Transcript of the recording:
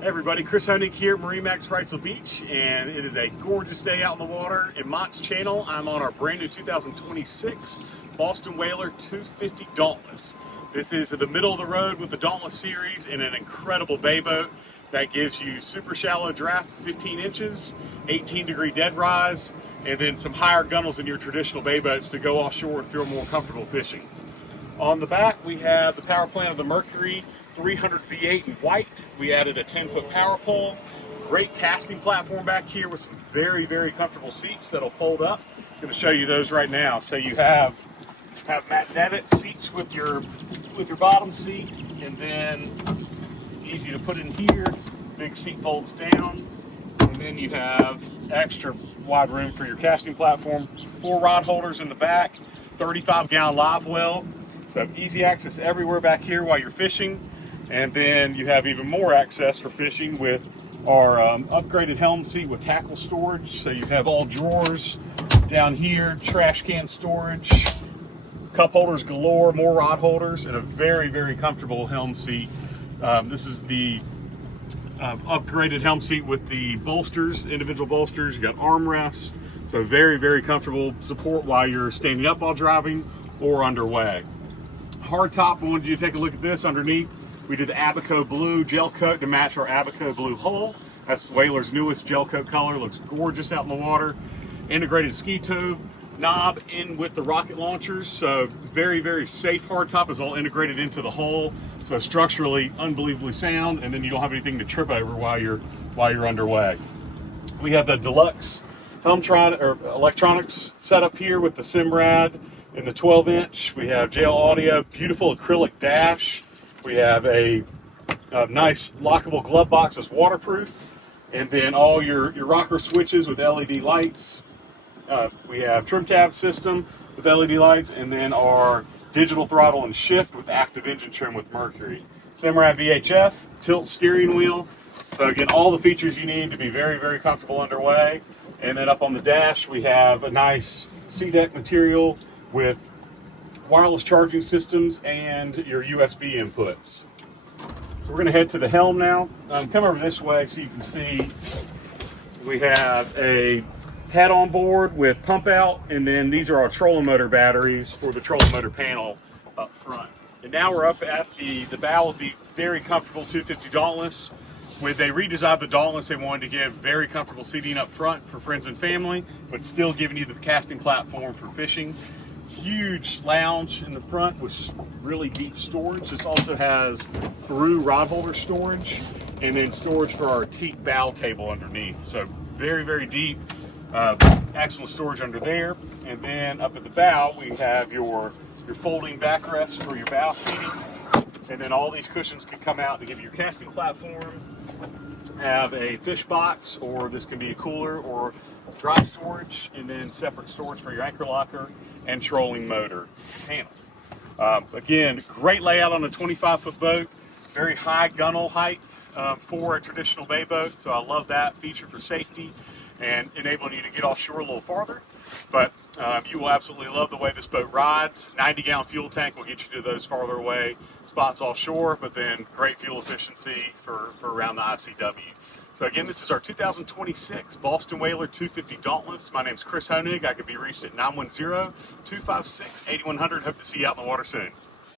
Hey everybody, Chris Honig here at MarineMax Wrightsville Beach, and it is a gorgeous day out in the water. In Mott's channel, I'm on our brand new 2026 Boston Whaler 250 Dauntless. This is the middle of the road with the Dauntless series in an incredible bay boat that gives you super shallow draft, 15 inches, 18-degree dead rise, and then some higher gunnels than your traditional bay boats to go offshore and feel more comfortable fishing. On the back, we have the power plant of the Mercury 300 V8 in white. We added a 10-foot power pole. Great casting platform back here with some very, very comfortable seats that'll fold up. I'm going to show you those right now. So you have magnetic seats with your bottom seat, and then easy to put in here. Big seat folds down, and then you have extra wide room for your casting platform. 4 rod holders in the back, 35-gallon live well. So easy access everywhere back here while you're fishing. And then you have even more access for fishing with our upgraded helm seat with tackle storage. So you have all drawers down here, trash can storage, cup holders galore, more rod holders, and a very, very comfortable helm seat. This is the upgraded helm seat with the bolsters, individual bolsters. You got armrests, so very, very comfortable support while you're standing up while driving or underway. Hard top, I wanted you to take a look at this underneath. We did the Abaco blue gel coat to match our Abaco blue hull. That's Whaler's newest gel coat color. Looks gorgeous out in the water. Integrated ski tow knob in with the rocket launchers. So very, very safe hard top. Is all integrated into the hull. So structurally unbelievably sound, and then you don't have anything to trip over while you're underway. We have the deluxe electronics set up here with the Simrad in the 12-inch. We have JL Audio, beautiful acrylic dash. We have a nice lockable glove box that's waterproof, and then all your rocker switches with LED lights. We have trim tab system with LED lights, and then our digital throttle and shift with active engine trim with Mercury. Samurai VHF, tilt steering wheel. So again, all the features you need to be very, very comfortable underway. And then up on the dash, we have a nice C-deck material with wireless charging systems and your USB inputs. So we're going to head to the helm now. Come over this way so you can see we have a head on board with pump out, and then these are our trolling motor batteries for the trolling motor panel up front. And now we're up at the bow of the very comfortable 250 Dauntless. When they redesigned the Dauntless, they wanted to give very comfortable seating up front for friends and family, but still giving you the casting platform for fishing. Huge lounge in the front with really deep storage. This also has through rod holder storage, and then storage for our teak bow table underneath. So very, very deep, excellent storage under there. And then up at the bow, we have your folding backrest for your bow seating. And then all these cushions can come out to give you your casting platform. Have a fish box, or this can be a cooler or dry storage, and then separate storage for your anchor locker and trolling motor panel. Again, great layout on a 25-foot boat, very high gunnel height for a traditional bay boat, so I love that feature for safety and enabling you to get offshore a little farther. But you will absolutely love the way this boat rides. 90-gallon fuel tank will get you to those farther away spots offshore, but then great fuel efficiency for around the ICW. So again, this is our 2026 Boston Whaler 250 Dauntless. My name is Chris Honig. I can be reached at 910-256-8100. Hope to see you out in the water soon.